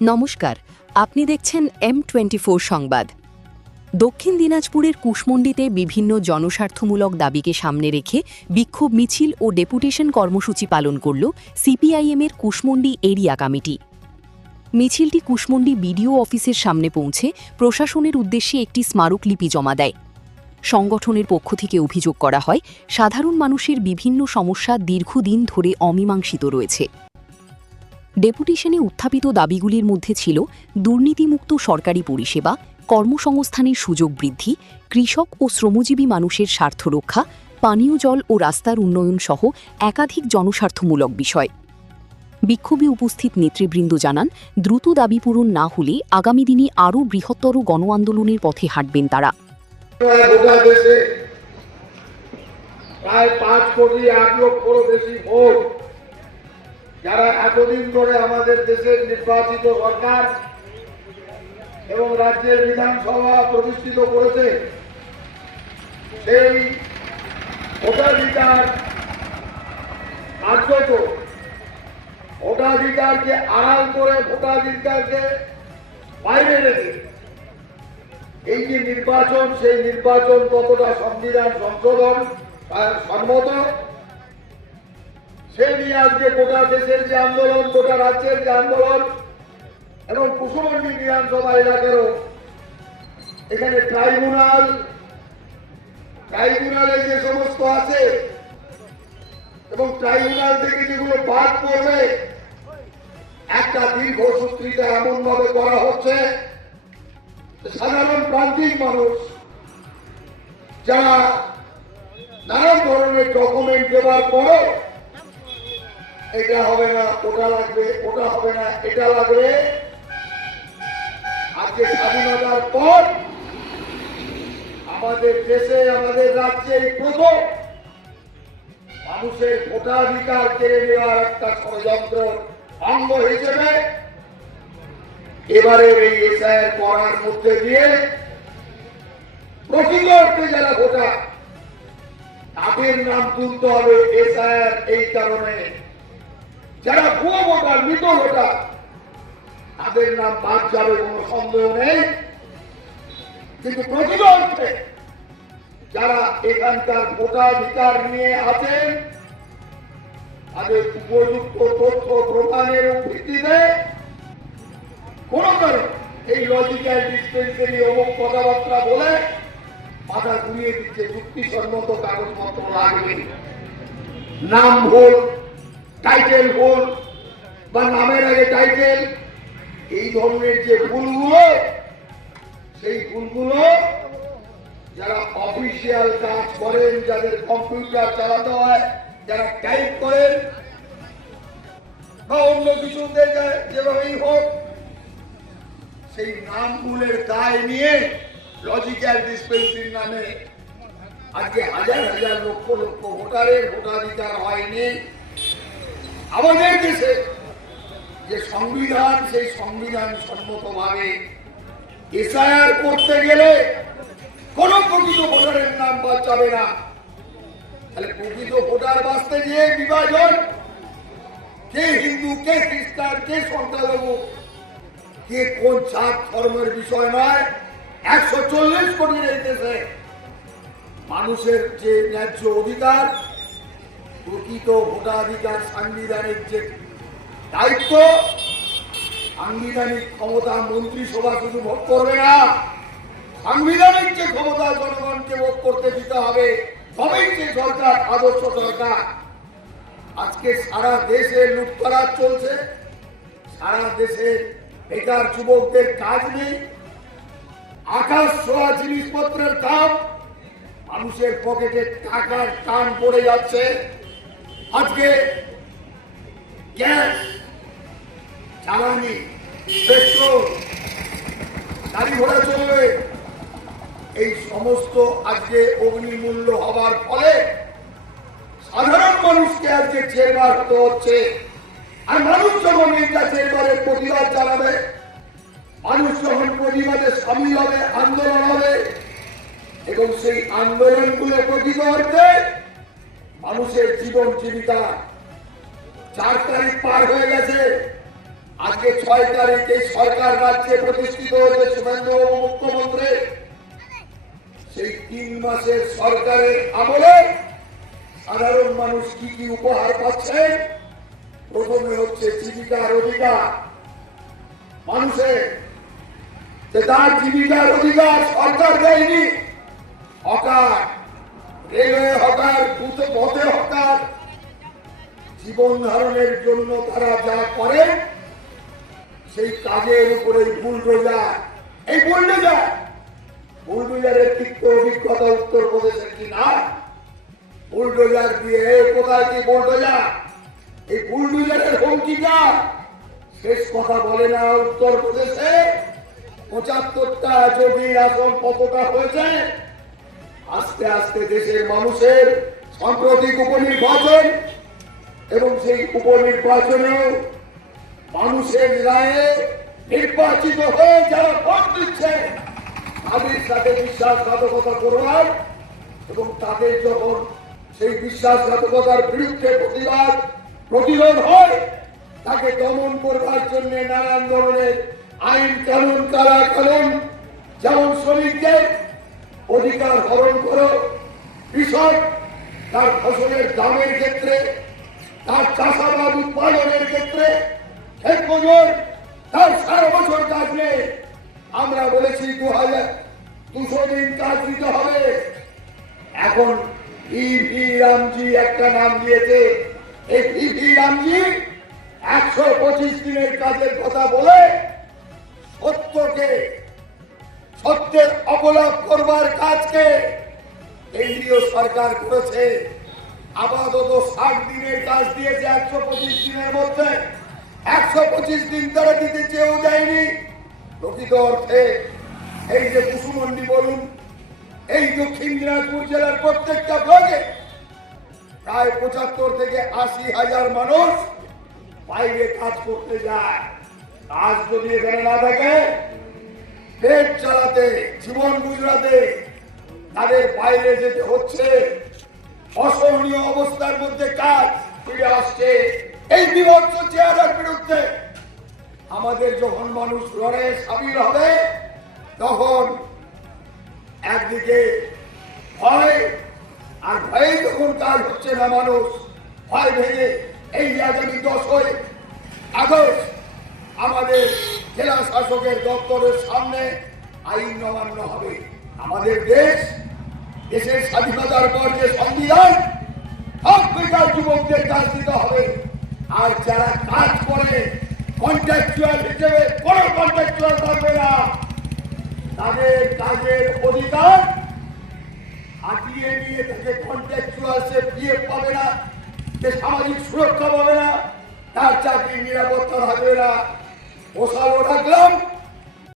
নমস্কার, আপনি দেখছেন M24 সংবাদ। দক্ষিণ দিনাজপুরের কুশমন্ডিতে বিভিন্ন জনস্বার্থমূলক দাবিকে সামনে রেখে বিক্ষোভ মিছিল ও ডেপুটেশন কর্মসূচি পালন করল সিপিআইএমের কুশমন্ডি এরিয়া কমিটি। মিছিলটি কুশমন্ডি বিডিও অফিসের সামনে পৌঁছে প্রশাসনের উদ্দেশ্যে একটি স্মারকলিপি জমা দেয়। সংগঠনের পক্ষ থেকে অভিযোগ করা হয়, সাধারণ মানুষের বিভিন্ন সমস্যা দীর্ঘদিন ধরে অমীমাংসিত রয়েছে। ডেপুটেশনে উত্থাপিত দাবিগুলির মধ্যে ছিল দুর্নীতিমুক্ত সরকারি পরিষেবা, কর্মসংস্থানের সুযোগ বৃদ্ধি, কৃষক ও শ্রমজীবী মানুষের স্বার্থ রক্ষা, পানীয় জল ও রাস্তার উন্নয়ন সহ একাধিক জনস্বার্থমূলক বিষয়। বিক্ষোভে উপস্থিত নেতৃবৃন্দ জানান, দ্রুত দাবি পূরণ না হলে আগামী দিনে আরও বৃহত্তর গণ আন্দোলনের পথে হাঁটবেন তারা। প্রায় 5 কোটি 8 লক্ষেরও বেশি ভোট যারা এতদিন ধরে আমাদের দেশের নির্বাচিত সরকার এবং রাজ্যের বিধানসভা প্রতিষ্ঠিত করেছে, সেই ভোটাধিকার কার্যত ভোটাধিকারকে আড়াল করে ভোটাধিকারকে বাইরে রেখে এই যে নির্বাচন, সেই নির্বাচন কতটা সংবিধান সংশোধন সম্মত সেই নিয়ে আজকে গোটা দেশের যে আন্দোলন, গোটা রাজ্যের যে আন্দোলন এবং কুশমন্ডি বিধানসভা এলাকারও এখানে ট্রাইব্যুনালে যে সমস্ত আছে এবং ট্রাইব্যুনাল থেকে যেগুলো বাদ পড়বে একটা দীর্ঘসূত্রিতা এমন ভাবে করা হচ্ছে, সাধারণ প্রান্তিক মানুষ যারা নানান ধরনের ডকুমেন্ট দেওয়ার পরও এটা হবে না, ওটা লাগবে, ওটা হবে না, এটা লাগবে। আজকে স্বাধীনতার পর আমাদের দেশে, আমাদের রাজ্যে প্রথম মানুষের ভোটাধিকার কেড়ে নেওয়ার একটা ষড়যন্ত্র অঙ্গ হিসেবে এবারে এই এসআইআর করার মধ্যে দিয়ে প্রকৃত অর্থে যারা ভোটার তাদের নাম তুলতে হবে এসআইআর। এই কারণে যারা ভুয়ো ভোটার, মৃত ভোটার, তাদের নাম বাদ যাবে, কোনো সন্দেহ নেই। কিন্তু প্রকৃত অর্থে যারা এখানকার ভোটাধিকার নিয়ে আছেন তাদের উপযুক্ত তথ্য প্রমাণের ভিত্তিতে কোন কারণ এই লজিক্যাল ডিসপেন্সারি অমুক কথাবার্তা বলে মাথা ঘুরিয়ে দিচ্ছে। যুক্তিসম্মত কাগজপত্র লাগবে, নাম ভুল, টাইটেল ভুল বা নামের আগে টাইটেল, এই ধরনের যে ভুলগুলো, সেই ভুলগুলো যারা অফিসিয়াল কাজ করেন, যাদের কম্পিউটার চালাতে হয়, যারা টাইপ করেন বা অন্য কিছু যেভাবেই হোক, সেই নামগুলোর দায় নিয়ে লজিক্যাল ডিসপেন্সারির নামে আজকে হাজার হাজার লক্ষ লক্ষ ভোটারের ভোটাধিকার হয়নি। আমাদের দেশে যে সংবিধান, সেই সংবিধান সম্মতভাবে এসআইআর করতে গেলে কোন প্রকৃত ভোটারের নাম বাদ যাবে না। তাহলে প্রকৃত ভোটার বাঁচতে গিয়ে বিভাজন, কে হিন্দু, কে খ্রিস্টান, কে সংখ্যালঘু, কে কোন জাত ধর্মের বিষয় নয়। 140 কোটির এই দেশে মানুষের যে ন্যায্য অধিকার, প্রকৃত ভোটাধিকার, সাংবিধানিক যে দায়িত্ব, সাংবিধানিক ক্ষমতা মন্ত্রিসভা শুধু ভোট করবে না, সাংবিধানিক যে ক্ষমতা জনগণকে ভোট করতে দিতে হবে, তবেই যে সরকার আদর্শ সরকার। আজকে সারা দেশে লুটতরাজ চলছে, সারা দেশে বেকার যুবকদের কাজ নেই, আকাশ ছোঁয়া জিনিসপত্রের দাম, মানুষের পকেটে টাকার টান পড়ে যাচ্ছে। আজকে গ্যাস, জ্বালানি, পেট্রোল, গাড়ি ঘোড়া চলবে, এই সমস্ত আজকে অগ্নিমূল্য হবার ফলে সাধারণ মানুষকে আজকে জেলবার হতে হচ্ছে। আর মানুষ যখন এইটা জেলবারের প্রতিবাদ জানাবে, মানুষ যখন প্রতিবাদে সামিল হবে, আন্দোলন হবে, এবং সেই আন্দোলনগুলো প্রকৃত অর্থে মানুষের জীবন জীবিকা 4 তারিখ পার হয়ে গেছে, আজকে 6 তারিখে সরকার রাজ্যে প্রতিষ্ঠিত হয়েছে শুভেন্দুবাবু মুখ্যমন্ত্রী। সেই 3 মাসের সরকারের আমলে সাধারণ মানুষ কি কি উপহার পাচ্ছে? প্রথমে হচ্ছে জীবিকার অধিকার। মানুষের যে তার জীবিকার অধিকার সরকার দেয়নি, হকার, রেলওয়ে হকার, পথে হকার, জীবন ধারণের জন্য তারা যা করে সেই কাজের উপরে বুলডোজার, এই বুলডোজারের তিক্ত অভিজ্ঞতা উত্তরপ্রদেশের কি না? বুলডোজার দিয়ে কোথায় কি বুলডোজার? এই বুলডোজারের হুমকিটা শেষ কথা বলে না। উত্তরপ্রদেশে 75টা যোগীর আসন কতটা হয়েছে? আস্তে আস্তে দেশের মানুষের সাম্প্রতিক উপনির্বাচন এবং সেই উপনির্বাচনেও মানুষের রায়ে নির্বাচিত হয়ে যারা ভোট দিচ্ছে তাদের সাথে বিশ্বাসঘাতকতা করবার এবং তাদের যখন সেই বিশ্বাসঘাতকতার বিরুদ্ধে প্রতিরোধ হয় তাকে দমন করবার জন্য নানান ধরনের আইন কানুন, কালা কানুন, যেমন শ্রমিকদের অধিকার হরণ করো, কৃষক তার ফসলের দামের ক্ষেত্রে, তার চাষাবাদ উৎপাদনের ক্ষেত্রে ক্ষেত মজুর তার 12 বছর কাজ নেই। আমরা বলেছি 200 দিন কাজ দিতে হবে। এখন ভিভি রামজি একটা নাম দিয়েছে। এই ভিভি রামজি 125 দিনের কাজের কথা বলে সত্যের অবলাপ করবার কাজকে কেন্দ্রীয় সরকার করেছে। আপাতত 60 দিনের কাজ দিয়েছে 125 দিনের মধ্যে। 125 দিন তারা দিতে চেয়েও যায়নি। প্রকৃত অর্থে এই যে কুসুমন্ডি বলুন, এই দক্ষিণ দিনাজপুর জেলার প্রত্যেকটা ব্লকে প্রায় 75 থেকে 80 হাজার মানুষ বাইরে কাজ করতে যায়। কাজ যদি এখানে না থাকে, পেট চালাতে, জীবন গুজরাতে তাদের বাইরে যেতে হচ্ছে। অসহনীয় অবস্থার মধ্যে কাজ ফিরে আসছে। এই বিভৎস চেহারার বিরুদ্ধে আমাদের যখন মানুষ লড়ে সামিল হবে, তখন একদিকে ভয়, আর ভয়ে যখন কাজ হচ্ছে না, মানুষ ভয় ভেঙে এই আগামী 10ই আগস্ট আমাদের জেলা শাসকের দপ্তরের সামনে আইন নবান্ন হবে। আমাদের দেশের স্বাধীনতার পর যে সংবিধান, সব বেকার যুবকদের কাজ দিতে হবে। আর যারা কাজ করে কন্ট্রাকচুয়াল হিসেবে কোনো কন্ট্রাকচুয়াল থাকবে না, তাদের কাজের অধিকার হাতিয়ে নিয়ে তাকে কন্ট্রাকচুয়াল সে পিএফ পাবে না, সে সামাজিক সুরক্ষা পাবে না, তার চাকরির নিরাপত্তা থাকবে না। পোষালো রাখলাম,